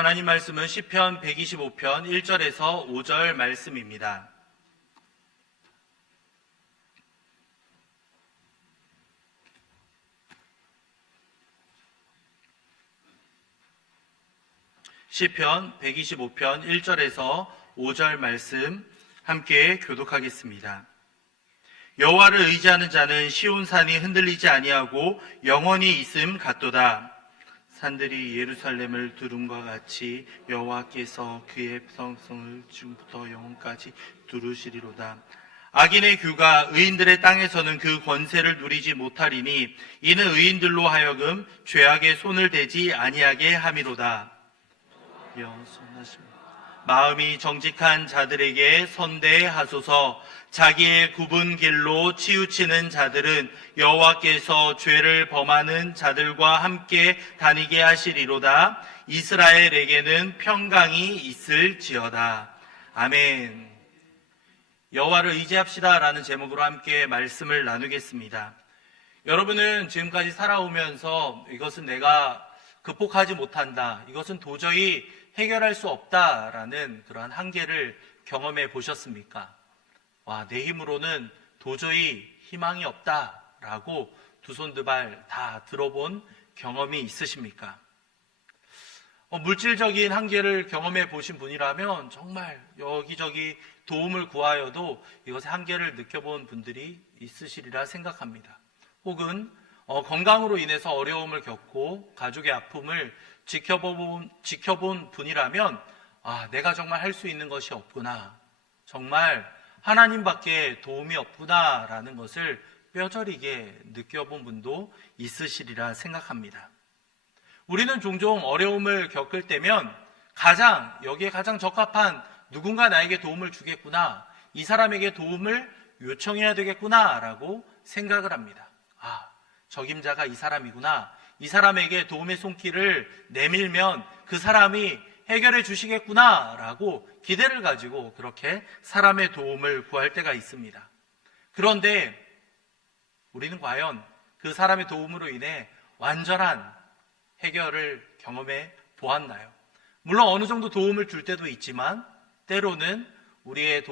하나님 말씀은 시편 125편 1절에서 5절 말씀입니다. 시편 125편 1절에서 5절 말씀 함께 교독하겠습니다. 여호와를 의지하는 자는 시온산이 흔들리지 아니하고 영원히 있음 같도다. 산들이 예루살렘을 두름과 같이 여호와께서 그의 성성을 지금부터 영원까지 두르시리로다. 악인의 규가 의인들의 땅에서는 그 권세를 누리지 못하리니 이는 의인들로 하여금 죄악의 손을 대지 아니하게 함이로다. 마음이 정직한 자들에게 선대하소서. 자기의 굽은 길로 치우치는 자들은 여호와께서 죄를 범하는 자들과 함께 다니게 하시리로다. 이스라엘에게는 평강이 있을지어다. 아멘. 여호와를 의지합시다 라는 제목으로 함께 말씀을 나누겠습니다. 여러분은 지금까지 살아오면서 이것은 내가 극복하지 못한다, 이것은 도저히 해결할 수 없다라는 그러한 한계를 경험해 보셨습니까? 와, 내 힘으로는 도저히 희망이 없다라고 두 손 두 발 다 들어본 경험이 있으십니까? 물질적인 한계를 경험해 보신 분이라면 정말 여기저기 도움을 구하여도 이것의 한계를 느껴본 분들이 있으시리라 생각합니다. 혹은 건강으로 인해서 어려움을 겪고 가족의 아픔을 지켜본 분이라면 내가 정말 할 수 있는 것이 없구나, 정말 하나님밖에 도움이 없구나라는 것을 뼈저리게 느껴본 분도 있으시리라 생각합니다. 우리는 종종 어려움을 겪을 때면 여기에 가장 적합한 누군가 나에게 도움을 주겠구나, 이 사람에게 도움을 요청해야 되겠구나 라고 생각을 합니다. 적임자가 이 사람이구나, 이 사람에게 도움의 손길을 내밀면 그 사람이 해결해 주시겠구나 라고 기대를 가지고 그렇게 사람의 도움을 구할 때가 있습니다. 그런데 우리는 과연 그 사람의 도움으로 인해 완전한 해결을 경험해 보았나요? 물론 어느 정도 도움을 줄 때도 있지만 때로는 우리의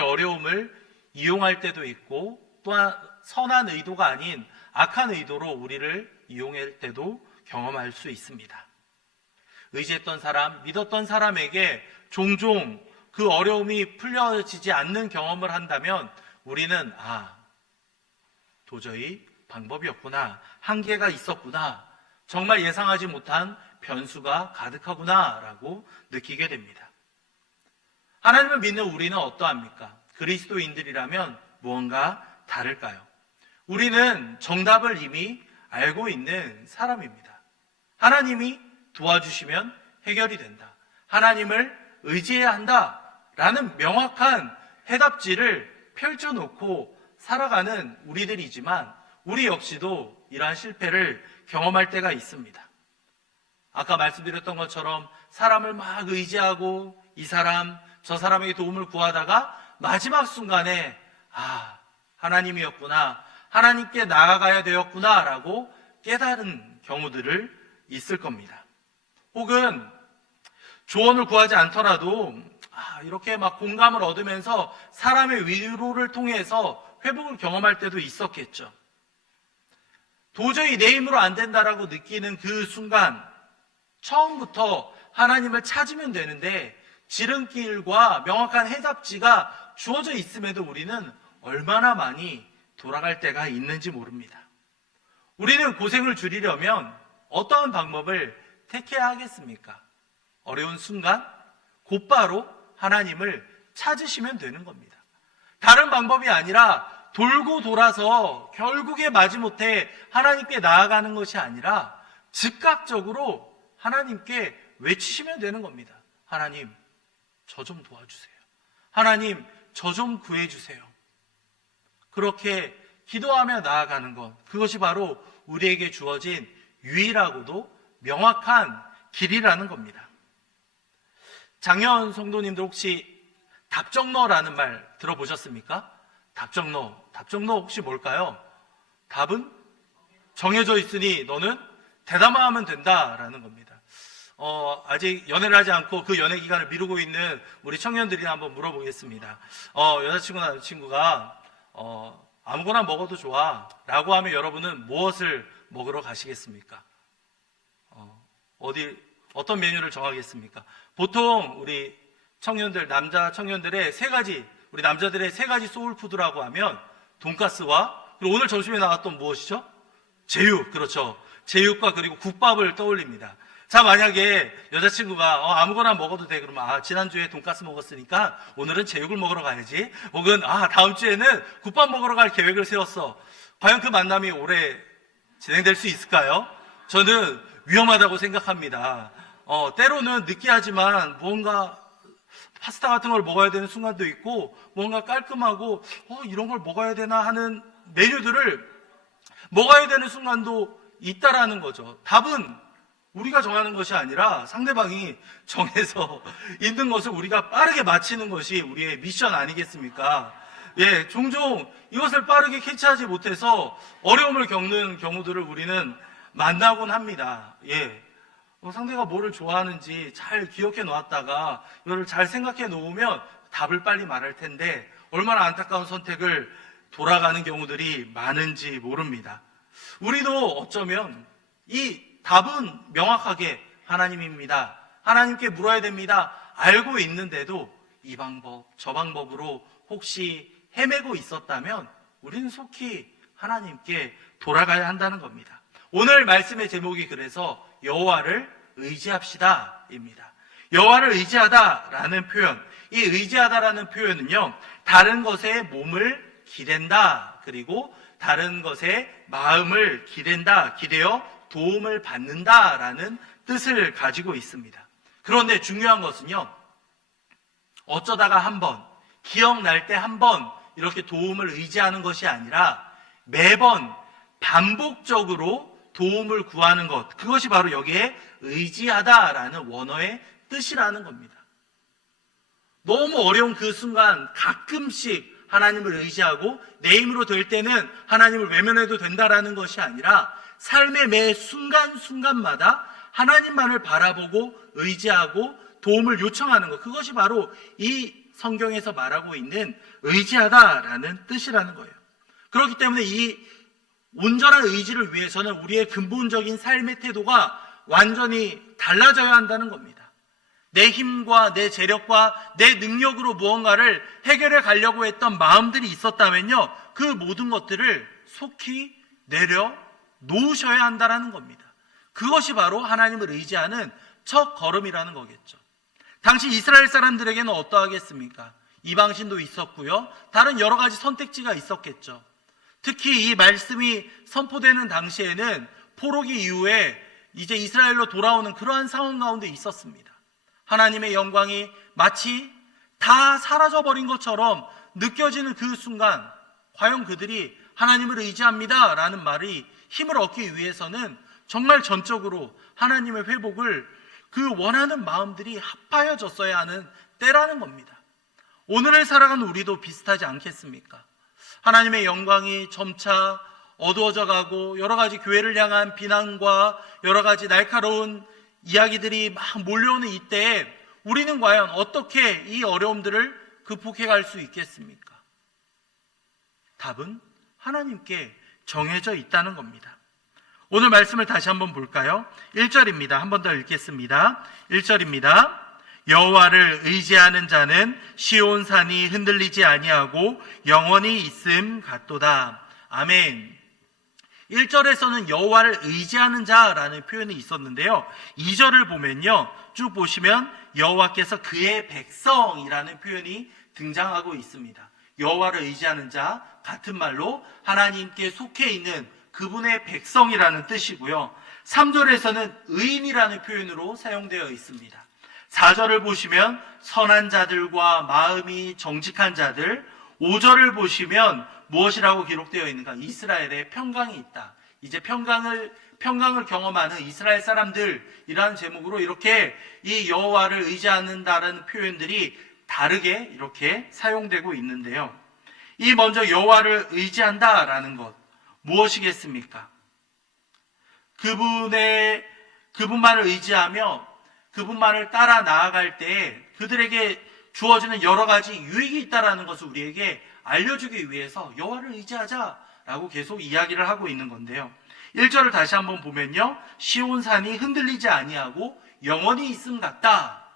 어려움을 이용할 때도 있고, 또한 선한 의도가 아닌 악한 의도로 우리를 이용할 때도 경험할 수 있습니다. 의지했던 사람, 믿었던 사람에게 종종 그 어려움이 풀려지지 않는 경험을 한다면 우리는 도저히 방법이 없구나, 한계가 있었구나, 정말 예상하지 못한 변수가 가득하구나 라고 느끼게 됩니다. 하나님을 믿는 우리는 어떠합니까? 그리스도인들이라면 무언가 다를까요? 우리는 정답을 이미 알고 있는 사람입니다. 하나님이 도와주시면 해결이 된다, 하나님을 의지해야 한다라는 명확한 해답지를 펼쳐놓고 살아가는 우리들이지만 우리 역시도 이러한 실패를 경험할 때가 있습니다. 아까 말씀드렸던 것처럼 사람을 막 의지하고 이 사람 저 사람에게 도움을 구하다가 마지막 순간에 하나님이었구나, 하나님께 나아가야 되었구나 라고 깨달은 경우들을 있을 겁니다. 혹은 조언을 구하지 않더라도 이렇게 막 공감을 얻으면서 사람의 위로를 통해서 회복을 경험할 때도 있었겠죠. 도저히 내 힘으로 안 된다라고 느끼는 그 순간 처음부터 하나님을 찾으면 되는데 지름길과 명확한 해답지가 주어져 있음에도 우리는 얼마나 많이 돌아갈 때가 있는지 모릅니다. 우리는 고생을 줄이려면 어떠한 방법을 택해야 하겠습니까? 어려운 순간 곧바로 하나님을 찾으시면 되는 겁니다. 다른 방법이 아니라 돌고 돌아서 결국에 마지못해 하나님께 나아가는 것이 아니라 즉각적으로 하나님께 외치시면 되는 겁니다. 하나님, 저 좀 도와주세요. 하나님, 저 좀 구해주세요. 그렇게 기도하며 나아가는 것, 그것이 바로 우리에게 주어진 유일하고도 명확한 길이라는 겁니다. 장현 성도님들 혹시 답정너라는 말 들어보셨습니까? 답정너 혹시 뭘까요? 답은 정해져 있으니 너는 대답만 하면 된다라는 겁니다. 아직 연애를 하지 않고 그 연애 기간을 미루고 있는 우리 청년들이나 한번 물어보겠습니다. 여자친구나 남자친구가 아무거나 먹어도 좋아 라고 하면 여러분은 무엇을 먹으러 가시겠습니까? 어떤 메뉴를 정하겠습니까? 보통 우리 청년들, 남자 청년들의 우리 남자들의 세 가지 소울푸드라고 하면 돈가스와, 그리고 오늘 점심에 나왔던 무엇이죠? 제육, 그렇죠. 제육과 그리고 국밥을 떠올립니다. 자, 만약에 여자친구가 아무거나 먹어도 돼 그러면 지난주에 돈가스 먹었으니까 오늘은 제육을 먹으러 가야지, 혹은 다음 주에는 국밥 먹으러 갈 계획을 세웠어. 과연 그 만남이 오래 진행될 수 있을까요? 저는 위험하다고 생각합니다. 때로는 느끼하지만 무언가 파스타 같은 걸 먹어야 되는 순간도 있고, 뭔가 깔끔하고 이런 걸 먹어야 되나 하는 메뉴들을 먹어야 되는 순간도 있다라는 거죠. 답은 우리가 정하는 것이 아니라 상대방이 정해서 있는 것을 우리가 빠르게 마치는 것이 우리의 미션 아니겠습니까? 예, 종종 이것을 빠르게 캐치하지 못해서 어려움을 겪는 경우들을 우리는 만나곤 합니다. 예. 상대가 뭐를 좋아하는지 잘 기억해 놓았다가 이거를 잘 생각해 놓으면 답을 빨리 말할 텐데 얼마나 안타까운 선택을 돌아가는 경우들이 많은지 모릅니다. 우리도 어쩌면 이 답은 명확하게 하나님입니다, 하나님께 물어야 됩니다 알고 있는데도 이 방법 저 방법으로 혹시 헤매고 있었다면 우리는 속히 하나님께 돌아가야 한다는 겁니다. 오늘 말씀의 제목이 그래서 여호와를 의지합시다입니다. 여호와를 의지하다라는 표현, 이 의지하다라는 표현은요, 다른 것에 몸을 기댄다, 그리고 다른 것에 마음을 기대어 도움을 받는다라는 뜻을 가지고 있습니다. 그런데 중요한 것은요, 어쩌다가 한번, 기억날 때 한번 이렇게 도움을 의지하는 것이 아니라 매번 반복적으로 도움을 구하는 것, 그것이 바로 여기에 의지하다라는 원어의 뜻이라는 겁니다. 너무 어려운 그 순간 가끔씩 하나님을 의지하고 내 힘으로 될 때는 하나님을 외면해도 된다라는 것이 아니라 삶의 매 순간순간마다 하나님만을 바라보고 의지하고 도움을 요청하는 것, 그것이 바로 이 성경에서 말하고 있는 의지하다라는 뜻이라는 거예요. 그렇기 때문에 이 온전한 의지를 위해서는 우리의 근본적인 삶의 태도가 완전히 달라져야 한다는 겁니다. 내 힘과 내 재력과 내 능력으로 무언가를 해결해 가려고 했던 마음들이 있었다면요, 그 모든 것들을 속히 내려 놓으셔야 한다는 겁니다. 그것이 바로 하나님을 의지하는 첫 걸음이라는 거겠죠. 당시 이스라엘 사람들에게는 어떠하겠습니까? 이방신도 있었고요, 다른 여러 가지 선택지가 있었겠죠. 특히 이 말씀이 선포되는 당시에는 포로기 이후에 이제 이스라엘로 돌아오는 그러한 상황 가운데 있었습니다. 하나님의 영광이 마치 다 사라져버린 것처럼 느껴지는 그 순간, 과연 그들이 하나님을 의지합니다 라는 말이 힘을 얻기 위해서는 정말 전적으로 하나님의 회복을 그 원하는 마음들이 합하여졌어야 하는 때라는 겁니다. 오늘을 살아가는 우리도 비슷하지 않겠습니까? 하나님의 영광이 점차 어두워져 가고 여러 가지 교회를 향한 비난과 여러 가지 날카로운 이야기들이 막 몰려오는 이때에 우리는 과연 어떻게 이 어려움들을 극복해 갈 수 있겠습니까? 답은 하나님께 정해져 있다는 겁니다. 오늘 말씀을 다시 한번 볼까요? 1절입니다. 한 번 더 읽겠습니다. 1절입니다. 여호와를 의지하는 자는 시온산이 흔들리지 아니하고 영원히 있음 같도다. 아멘. 1절에서는 여호와를 의지하는 자라는 표현이 있었는데요, 2절을 보면요, 쭉 보시면 여호와께서 그의 백성이라는 표현이 등장하고 있습니다. 여호와를 의지하는 자, 같은 말로 하나님께 속해 있는 그분의 백성이라는 뜻이고요, 3절에서는 의인이라는 표현으로 사용되어 있습니다. 4절을 보시면 선한 자들과 마음이 정직한 자들, 5절을 보시면 무엇이라고 기록되어 있는가? 이스라엘에 평강이 있다. 이제 평강을 경험하는 이스라엘 사람들이라는 제목으로 이렇게 이 여호와를 의지하는다라는 표현들이 다르게 이렇게 사용되고 있는데요, 이 먼저 여호와를 의지한다라는 것, 무엇이겠습니까? 그분만을 의지하며 그분만을 따라 나아갈 때 그들에게 주어지는 여러 가지 유익이 있다는 것을 우리에게 알려주기 위해서 여호와를 의지하자라고 계속 이야기를 하고 있는 건데요. 1절을 다시 한번 보면요, 시온산이 흔들리지 아니하고 영원히 있음 같다.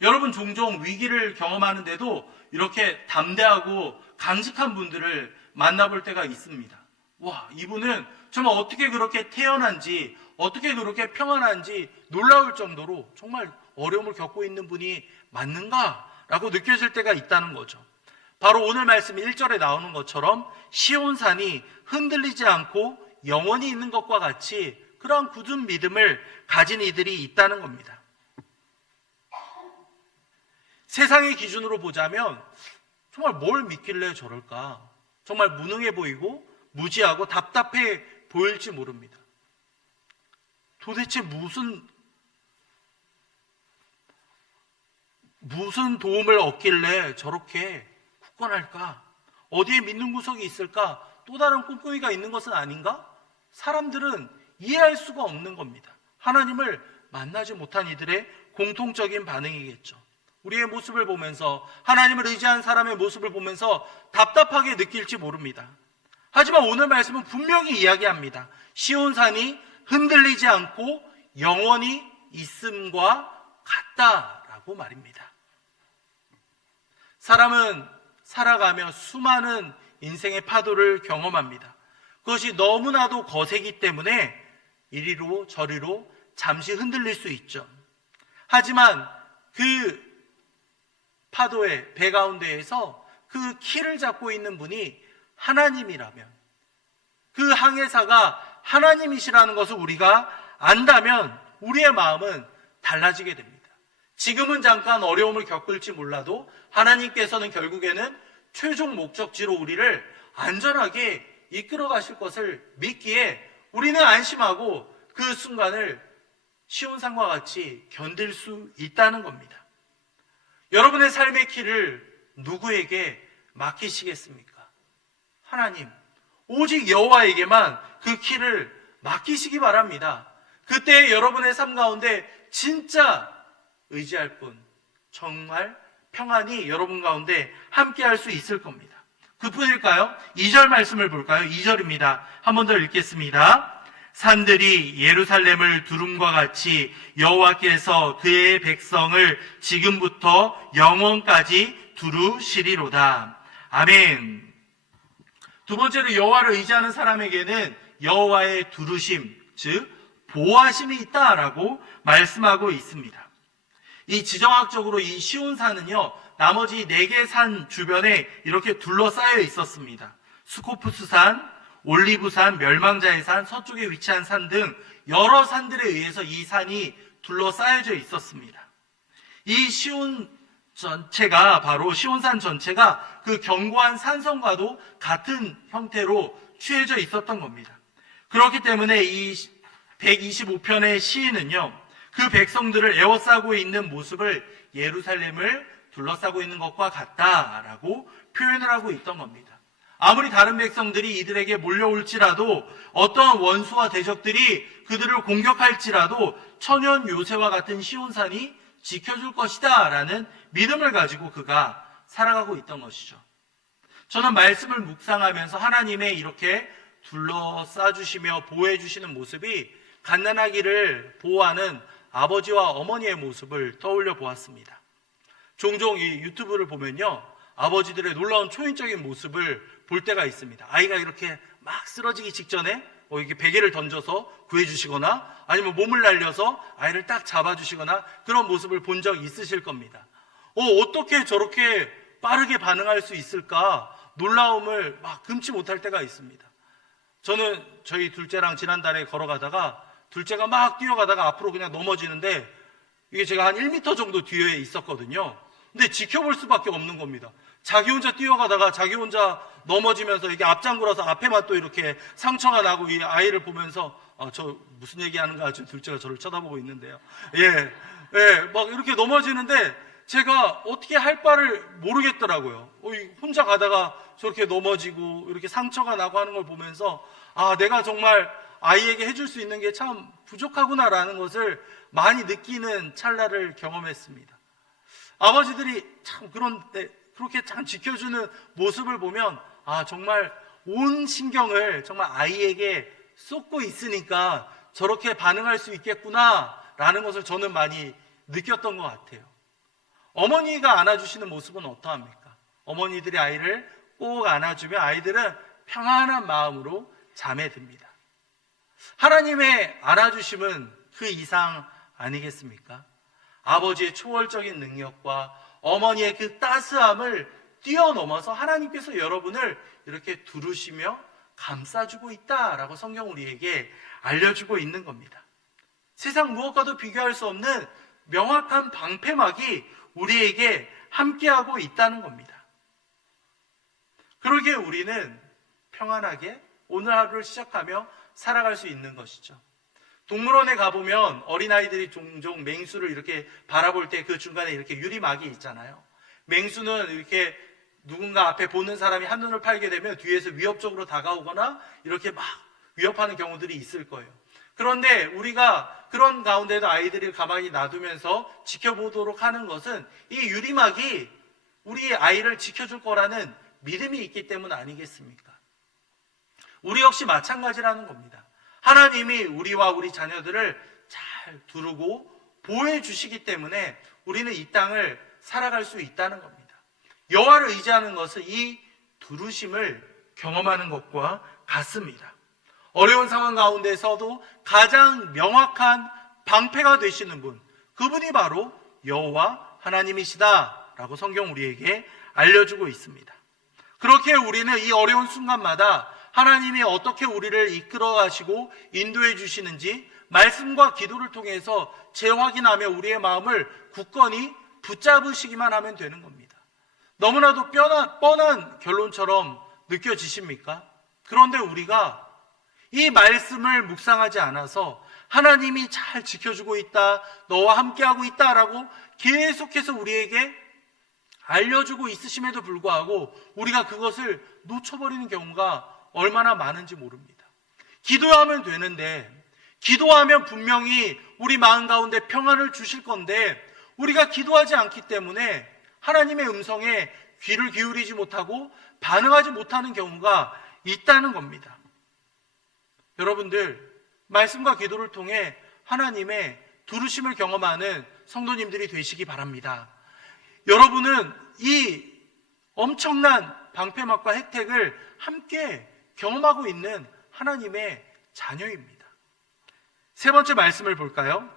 여러분, 종종 위기를 경험하는데도 이렇게 담대하고 강직한 분들을 만나볼 때가 있습니다. 와, 이분은 정말 어떻게 그렇게 태어난지, 어떻게 그렇게 평안한지 놀라울 정도로 정말 어려움을 겪고 있는 분이 맞는가라고 느껴질 때가 있다는 거죠. 바로 오늘 말씀 1절에 나오는 것처럼 시온산이 흔들리지 않고 영원히 있는 것과 같이 그러한 굳은 믿음을 가진 이들이 있다는 겁니다. 세상의 기준으로 보자면 정말 뭘 믿길래 저럴까? 정말 무능해 보이고 무지하고 답답해 보일지 모릅니다. 도대체 무슨 도움을 얻길래 저렇게 굳건할까? 어디에 믿는 구석이 있을까? 또 다른 꼼꼼이가 있는 것은 아닌가? 사람들은 이해할 수가 없는 겁니다. 하나님을 만나지 못한 이들의 공통적인 반응이겠죠. 우리의 모습을 보면서, 하나님을 의지한 사람의 모습을 보면서 답답하게 느낄지 모릅니다. 하지만 오늘 말씀은 분명히 이야기합니다. 시온산이 흔들리지 않고 영원히 있음과 같다라고 말입니다. 사람은 살아가며 수많은 인생의 파도를 경험합니다. 그것이 너무나도 거세기 때문에 이리로 저리로 잠시 흔들릴 수 있죠. 하지만 그 파도의 배 가운데에서 그 키를 잡고 있는 분이 하나님이라면, 그 항해사가 하나님이시라는 것을 우리가 안다면 우리의 마음은 달라지게 됩니다. 지금은 잠깐 어려움을 겪을지 몰라도 하나님께서는 결국에는 최종 목적지로 우리를 안전하게 이끌어 가실 것을 믿기에 우리는 안심하고 그 순간을 시온산과 같이 견딜 수 있다는 겁니다. 여러분의 삶의 키를 누구에게 맡기시겠습니까? 하나님, 오직 여호와에게만 그 키를 맡기시기 바랍니다. 그때 여러분의 삶 가운데 진짜 의지할 분, 정말 평안히 여러분 가운데 함께할 수 있을 겁니다. 그뿐일까요? 2절 말씀을 볼까요? 2절입니다. 한 번 더 읽겠습니다. 산들이 예루살렘을 두름과 같이 여호와께서 그의 백성을 지금부터 영원까지 두루시리로다. 아멘. 두 번째로 여호와를 의지하는 사람에게는 여호와의 두루심, 즉 보호하심이 있다라고 말씀하고 있습니다. 이 지정학적으로 이 시온산은요, 나머지 4개 산 주변에 이렇게 둘러싸여 있었습니다. 스코프스산, 올리브산, 멸망자의 산, 서쪽에 위치한 산 등 여러 산들에 의해서 이 산이 둘러싸여져 있었습니다. 이 시온 전체가, 바로 시온산 전체가 그 견고한 산성과도 같은 형태로 취해져 있었던 겁니다. 그렇기 때문에 이 125편의 시인은요, 그 백성들을 에워싸고 있는 모습을 예루살렘을 둘러싸고 있는 것과 같다라고 표현을 하고 있던 겁니다. 아무리 다른 백성들이 이들에게 몰려올지라도, 어떤 원수와 대적들이 그들을 공격할지라도 천연 요새와 같은 시온산이 지켜줄 것이다 라는 믿음을 가지고 그가 살아가고 있던 것이죠. 저는 말씀을 묵상하면서 하나님의 이렇게 둘러싸주시며 보호해주시는 모습이 갓난아기를 보호하는 아버지와 어머니의 모습을 떠올려 보았습니다. 종종 이 유튜브를 보면요, 아버지들의 놀라운 초인적인 모습을 볼 때가 있습니다. 아이가 이렇게 막 쓰러지기 직전에 이렇게 베개를 던져서 구해주시거나 아니면 몸을 날려서 아이를 딱 잡아주시거나 그런 모습을 본 적 있으실 겁니다. 어떻게 저렇게 빠르게 반응할 수 있을까 놀라움을 막 금치 못할 때가 있습니다. 저는 저희 둘째랑 지난달에 걸어가다가 둘째가 막 뛰어가다가 앞으로 그냥 넘어지는데, 이게 제가 한 1m 정도 뒤에 있었거든요. 근데 지켜볼 수밖에 없는 겁니다. 자기 혼자 뛰어가다가 자기 혼자 넘어지면서 이게 앞장구라서 앞에만 또 이렇게 상처가 나고, 이 아이를 보면서 저 무슨 얘기하는가 지금 둘째가 저를 쳐다보고 있는데요. 막 이렇게 넘어지는데 제가 어떻게 할 바를 모르겠더라고요. 혼자 가다가 저렇게 넘어지고 이렇게 상처가 나고 하는 걸 보면서 내가 정말 아이에게 해줄 수 있는 게 참 부족하구나라는 것을 많이 느끼는 찰나를 경험했습니다. 아버지들이 참 그렇게 참 지켜주는 모습을 보면 정말 온 신경을 정말 아이에게 쏟고 있으니까 저렇게 반응할 수 있겠구나라는 것을 저는 많이 느꼈던 것 같아요. 어머니가 안아주시는 모습은 어떠합니까? 어머니들이 아이를 꼭 안아주면 아이들은 평안한 마음으로 잠에 듭니다. 하나님의 안아주심은 그 이상 아니겠습니까? 아버지의 초월적인 능력과 어머니의 그 따스함을 뛰어넘어서 하나님께서 여러분을 이렇게 두르시며 감싸주고 있다라고 성경 우리에게 알려주고 있는 겁니다. 세상 무엇과도 비교할 수 없는 명확한 방패막이 우리에게 함께하고 있다는 겁니다. 그러기에 우리는 평안하게 오늘 하루를 시작하며 살아갈 수 있는 것이죠. 동물원에 가보면 어린아이들이 종종 맹수를 이렇게 바라볼 때 그 중간에 이렇게 유리막이 있잖아요. 맹수는 이렇게 누군가 앞에 보는 사람이 한눈을 팔게 되면 뒤에서 위협적으로 다가오거나 이렇게 막 위협하는 경우들이 있을 거예요. 그런데 우리가 그런 가운데도 아이들을 가만히 놔두면서 지켜보도록 하는 것은 이 유리막이 우리 아이를 지켜줄 거라는 믿음이 있기 때문 아니겠습니까? 우리 역시 마찬가지라는 겁니다. 하나님이 우리와 우리 자녀들을 잘 두르고 보호해 주시기 때문에 우리는 이 땅을 살아갈 수 있다는 겁니다. 여호와를 의지하는 것은 이 두르심을 경험하는 것과 같습니다. 어려운 상황 가운데서도 가장 명확한 방패가 되시는 분, 그분이 바로 여호와 하나님이시다라고 성경 우리에게 알려주고 있습니다. 그렇게 우리는 이 어려운 순간마다 하나님이 어떻게 우리를 이끌어 가시고 인도해 주시는지 말씀과 기도를 통해서 재확인하며 우리의 마음을 굳건히 붙잡으시기만 하면 되는 겁니다. 너무나도 뻔한 결론처럼 느껴지십니까? 그런데 우리가 이 말씀을 묵상하지 않아서 하나님이 잘 지켜주고 있다, 너와 함께하고 있다라고 계속해서 우리에게 알려주고 있으심에도 불구하고 우리가 그것을 놓쳐버리는 경우가 얼마나 많은지 모릅니다. 기도하면 되는데, 기도하면 분명히 우리 마음 가운데 평안을 주실 건데 우리가 기도하지 않기 때문에 하나님의 음성에 귀를 기울이지 못하고 반응하지 못하는 경우가 있다는 겁니다. 여러분들, 말씀과 기도를 통해 하나님의 두르심을 경험하는 성도님들이 되시기 바랍니다. 여러분은 이 엄청난 방패막과 혜택을 함께 경험하고 있는 하나님의 자녀입니다. 세 번째 말씀을 볼까요?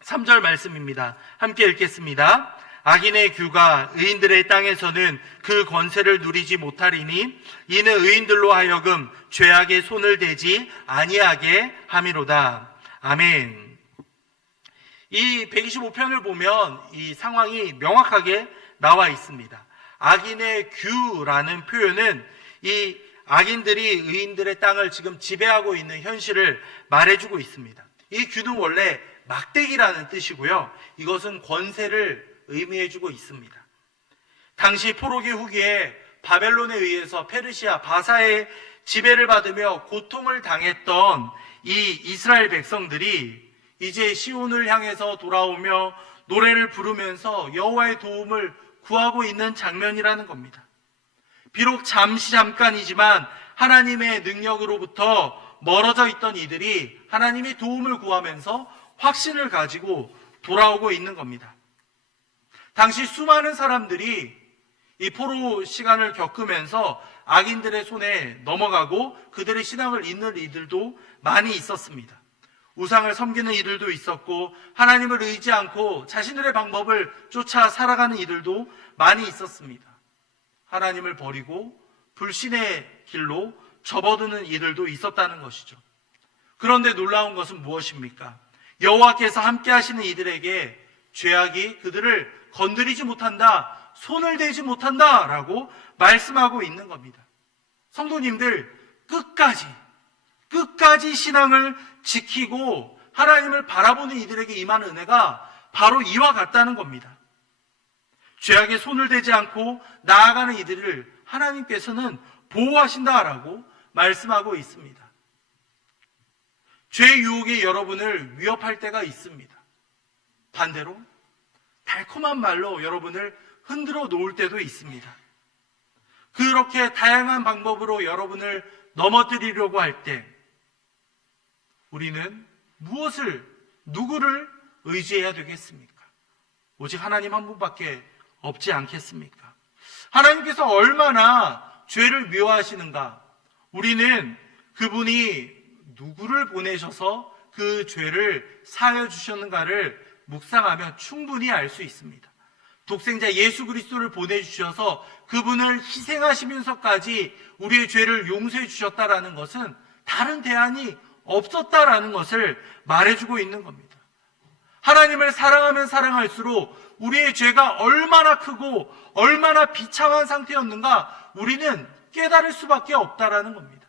3절 말씀입니다. 함께 읽겠습니다. 악인의 규가 의인들의 땅에서는 그 권세를 누리지 못하리니 이는 의인들로 하여금 죄악의 손을 대지 아니하게 함이로다. 아멘. 이 125편을 보면 이 상황이 명확하게 나와 있습니다. 악인의 규라는 표현은 이 악인들이 의인들의 땅을 지금 지배하고 있는 현실을 말해주고 있습니다. 이 규는 원래 막대기라는 뜻이고요. 이것은 권세를 의미해주고 있습니다. 당시 포로기 후기에 바벨론에 의해서 페르시아 바사의 지배를 받으며 고통을 당했던 이 이스라엘 백성들이 이제 시온을 향해서 돌아오며 노래를 부르면서 여호와의 도움을 구하고 있는 장면이라는 겁니다. 비록 잠깐이지만 하나님의 능력으로부터 멀어져 있던 이들이 하나님의 도움을 구하면서 확신을 가지고 돌아오고 있는 겁니다. 당시 수많은 사람들이 이 포로 시간을 겪으면서 악인들의 손에 넘어가고 그들의 신앙을 잃는 이들도 많이 있었습니다. 우상을 섬기는 이들도 있었고 하나님을 의지 않고 자신들의 방법을 쫓아 살아가는 이들도 많이 있었습니다. 하나님을 버리고 불신의 길로 접어드는 이들도 있었다는 것이죠. 그런데 놀라운 것은 무엇입니까? 여호와께서 함께 하시는 이들에게 죄악이 그들을 건드리지 못한다, 손을 대지 못한다 라고 말씀하고 있는 겁니다. 성도님들, 끝까지 신앙을 지키고 하나님을 바라보는 이들에게 임한 은혜가 바로 이와 같다는 겁니다. 죄악에 손을 대지 않고 나아가는 이들을 하나님께서는 보호하신다라고 말씀하고 있습니다. 죄의 유혹이 여러분을 위협할 때가 있습니다. 반대로 달콤한 말로 여러분을 흔들어 놓을 때도 있습니다. 그렇게 다양한 방법으로 여러분을 넘어뜨리려고 할 때 우리는 누구를 의지해야 되겠습니까? 오직 하나님 한 분밖에 없지 않겠습니까? 하나님께서 얼마나 죄를 미워하시는가? 우리는 그분이 누구를 보내셔서 그 죄를 사하여 주셨는가를 묵상하면 충분히 알 수 있습니다. 독생자 예수 그리스도를 보내주셔서 그분을 희생하시면서까지 우리의 죄를 용서해 주셨다라는 것은 다른 대안이 없었다라는 것을 말해주고 있는 겁니다. 하나님을 사랑하면 사랑할수록 우리의 죄가 얼마나 크고 얼마나 비참한 상태였는가 우리는 깨달을 수밖에 없다라는 겁니다.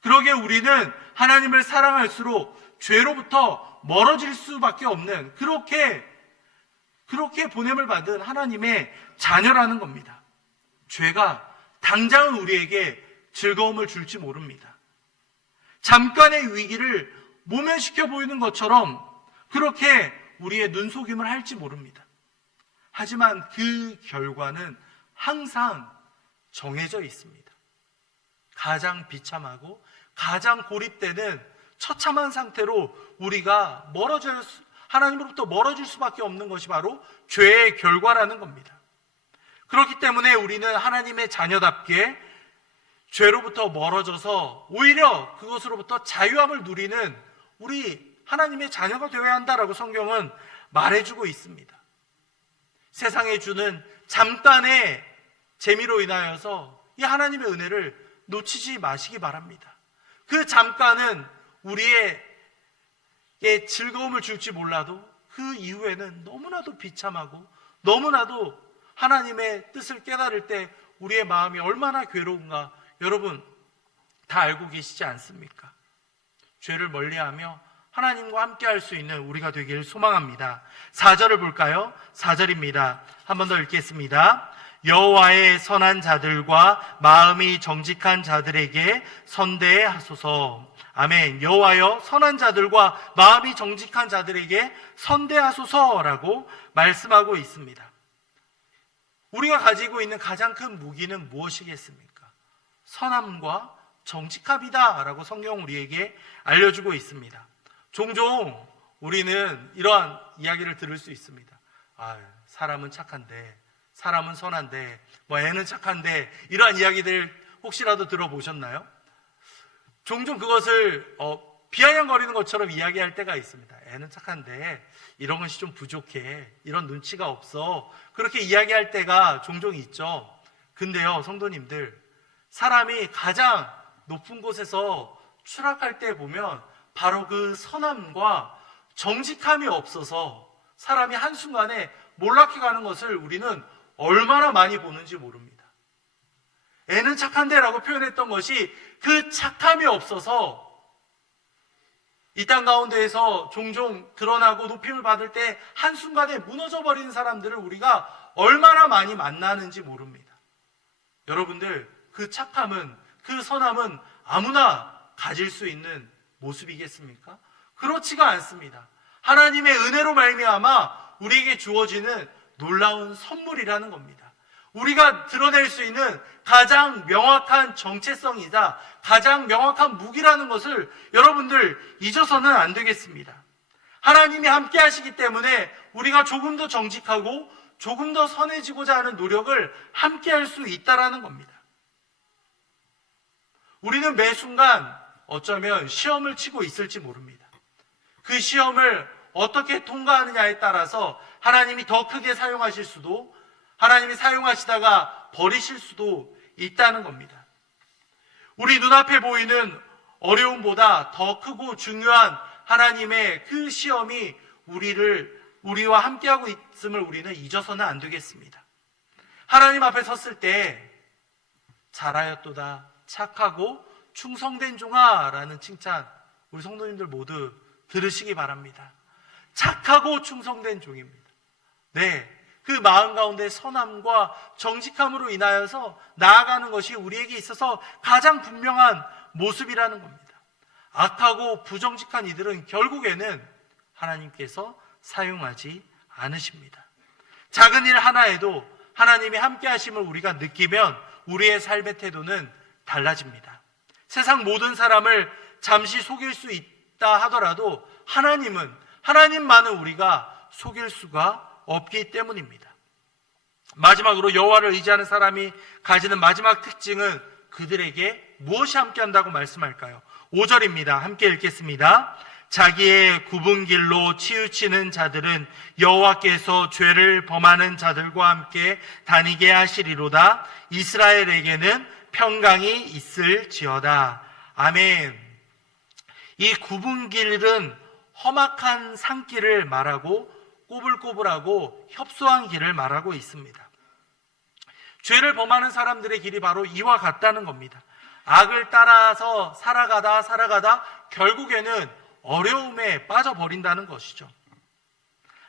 그러기에 우리는 하나님을 사랑할수록 죄로부터 멀어질 수밖에 없는 그렇게 보냄을 받은 하나님의 자녀라는 겁니다. 죄가 당장은 우리에게 즐거움을 줄지 모릅니다. 잠깐의 위기를 모면시켜 보이는 것처럼 그렇게 우리의 눈속임을 할지 모릅니다. 하지만 그 결과는 항상 정해져 있습니다. 가장 비참하고 가장 고립되는 처참한 상태로 우리가 하나님으로부터 멀어질 수밖에 없는 것이 바로 죄의 결과라는 겁니다. 그렇기 때문에 우리는 하나님의 자녀답게 죄로부터 멀어져서 오히려 그것으로부터 자유함을 누리는 우리 하나님의 자녀가 되어야 한다라고 성경은 말해주고 있습니다. 세상에 주는 잠깐의 재미로 인하여서 이 하나님의 은혜를 놓치지 마시기 바랍니다. 그 잠깐은 우리에게 즐거움을 줄지 몰라도 그 이후에는 너무나도 비참하고 너무나도 하나님의 뜻을 깨달을 때 우리의 마음이 얼마나 괴로운가 여러분 다 알고 계시지 않습니까? 죄를 멀리하며 하나님과 함께 할 수 있는 우리가 되기를 소망합니다. 4절을 볼까요? 4절입니다. 한 번 더 읽겠습니다. 여호와의 선한 자들과 마음이 정직한 자들에게 선대하소서. 아멘. 여호와여 선한 자들과 마음이 정직한 자들에게 선대하소서라고 말씀하고 있습니다. 우리가 가지고 있는 가장 큰 무기는 무엇이겠습니까? 선함과 정직함이다 라고 성경은 우리에게 알려주고 있습니다. 종종 우리는 이러한 이야기를 들을 수 있습니다. 사람은 착한데, 사람은 선한데, 애는 착한데, 이러한 이야기들 혹시라도 들어보셨나요? 종종 그것을 비아냥거리는 것처럼 이야기할 때가 있습니다. 애는 착한데 이런 것이 좀 부족해, 이런 눈치가 없어, 그렇게 이야기할 때가 종종 있죠. 근데요 성도님들, 사람이 가장 높은 곳에서 추락할 때 보면 바로 그 선함과 정직함이 없어서 사람이 한순간에 몰락해가는 것을 우리는 얼마나 많이 보는지 모릅니다. 애는 착한데 라고 표현했던 것이 그 착함이 없어서 이 땅 가운데에서 종종 드러나고 높임을 받을 때 한순간에 무너져버리는 사람들을 우리가 얼마나 많이 만나는지 모릅니다. 여러분들, 그 착함은, 그 선함은 아무나 가질 수 있는 모습이겠습니까? 그렇지가 않습니다. 하나님의 은혜로 말미암아 우리에게 주어지는 놀라운 선물이라는 겁니다. 우리가 드러낼 수 있는 가장 명확한 정체성이다, 가장 명확한 무기라는 것을 여러분들 잊어서는 안 되겠습니다. 하나님이 함께 하시기 때문에 우리가 조금 더 정직하고 조금 더 선해지고자 하는 노력을 함께 할 수 있다라는 겁니다. 우리는 매 순간 어쩌면 시험을 치고 있을지 모릅니다. 그 시험을 어떻게 통과하느냐에 따라서 하나님이 더 크게 사용하실 수도, 하나님이 사용하시다가 버리실 수도 있다는 겁니다. 우리 눈앞에 보이는 어려움보다 더 크고 중요한 하나님의 그 시험이 우리와 함께하고 있음을 우리는 잊어서는 안 되겠습니다. 하나님 앞에 섰을 때 잘하였도다, 착하고 충성된 종아 라는 칭찬 우리 성도님들 모두 들으시기 바랍니다. 착하고 충성된 종입니다. 네, 그 마음 가운데 선함과 정직함으로 인하여서 나아가는 것이 우리에게 있어서 가장 분명한 모습이라는 겁니다. 악하고 부정직한 이들은 결국에는 하나님께서 사용하지 않으십니다. 작은 일 하나에도 하나님이 함께 하심을 우리가 느끼면 우리의 삶의 태도는 달라집니다. 세상 모든 사람을 잠시 속일 수 있다 하더라도 하나님만은 우리가 속일 수가 없기 때문입니다. 마지막으로 여호와를 의지하는 사람이 가지는 마지막 특징은 그들에게 무엇이 함께한다고 말씀할까요? 5절입니다. 함께 읽겠습니다. 자기의 굽은 길로 치우치는 자들은 여호와께서 죄를 범하는 자들과 함께 다니게 하시리로다. 이스라엘에게는 평강이 있을지어다. 아멘. 이 굽은 길은 험악한 산길을 말하고 꼬불꼬불하고 협소한 길을 말하고 있습니다. 죄를 범하는 사람들의 길이 바로 이와 같다는 겁니다. 악을 따라서 살아가다 결국에는 어려움에 빠져버린다는 것이죠.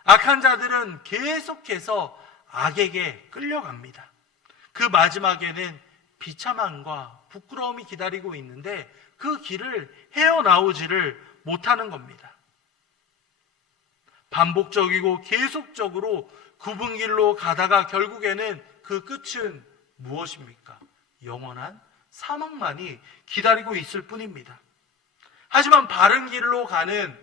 악한 자들은 계속해서 악에게 끌려갑니다. 그 마지막에는 비참함과 부끄러움이 기다리고 있는데 그 길을 헤어나오지를 못하는 겁니다. 반복적이고 계속적으로 굽은 길로 가다가 결국에는 그 끝은 무엇입니까? 영원한 사망만이 기다리고 있을 뿐입니다. 하지만 바른 길로 가는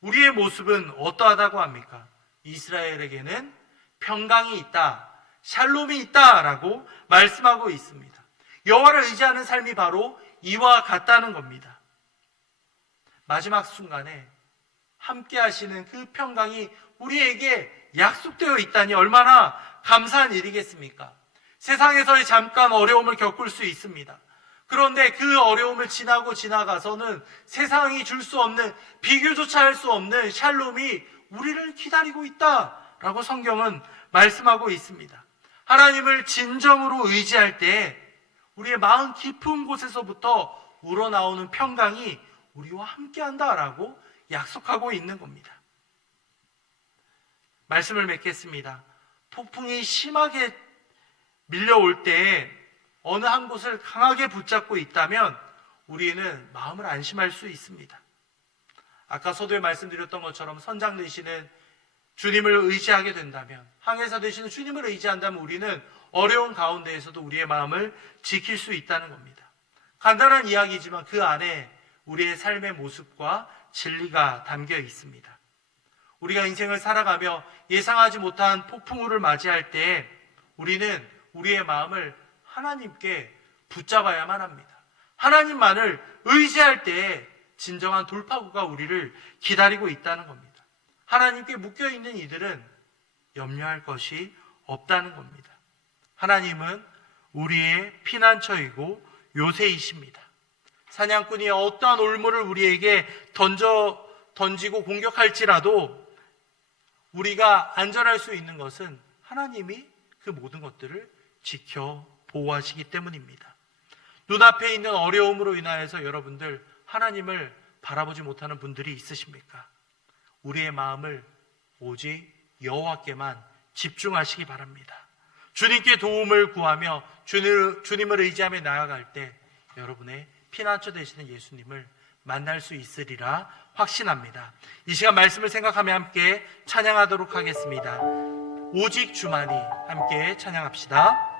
우리의 모습은 어떠하다고 합니까? 이스라엘에게는 평강이 있다, 샬롬이 있다라고 말씀하고 있습니다. 여호와를 의지하는 삶이 바로 이와 같다는 겁니다. 마지막 순간에 함께 하시는 그 평강이 우리에게 약속되어 있다니 얼마나 감사한 일이겠습니까? 세상에서의 잠깐 어려움을 겪을 수 있습니다. 그런데 그 어려움을 지나가서는 세상이 줄 수 없는, 비교조차 할 수 없는 샬롬이 우리를 기다리고 있다라고 성경은 말씀하고 있습니다. 하나님을 진정으로 의지할 때 우리의 마음 깊은 곳에서부터 우러나오는 평강이 우리와 함께한다라고 약속하고 있는 겁니다. 말씀을 맺겠습니다. 폭풍이 심하게 밀려올 때 어느 한 곳을 강하게 붙잡고 있다면 우리는 마음을 안심할 수 있습니다. 아까 서두에 말씀드렸던 것처럼 선장 되시는 주님을 의지하게 된다면, 항해사 되시는 주님을 의지한다면 우리는 어려운 가운데에서도 우리의 마음을 지킬 수 있다는 겁니다. 간단한 이야기지만 그 안에 우리의 삶의 모습과 진리가 담겨 있습니다. 우리가 인생을 살아가며 예상하지 못한 폭풍우를 맞이할 때 우리는 우리의 마음을 하나님께 붙잡아야만 합니다. 하나님만을 의지할 때 진정한 돌파구가 우리를 기다리고 있다는 겁니다. 하나님께 묶여있는 이들은 염려할 것이 없다는 겁니다. 하나님은 우리의 피난처이고 요새이십니다. 사냥꾼이 어떠한 올무를 우리에게 던지고 공격할지라도 우리가 안전할 수 있는 것은 하나님이 그 모든 것들을 지켜 보호하시기 때문입니다. 눈앞에 있는 어려움으로 인하여서 여러분들 하나님을 바라보지 못하는 분들이 있으십니까? 우리의 마음을 오직 여호와께만 집중하시기 바랍니다. 주님께 도움을 구하며 주님을 의지하며 나아갈 때 여러분의 피난처 되시는 예수님을 만날 수 있으리라 확신합니다. 이 시간 말씀을 생각하며 함께 찬양하도록 하겠습니다. 오직 주만이, 함께 찬양합시다.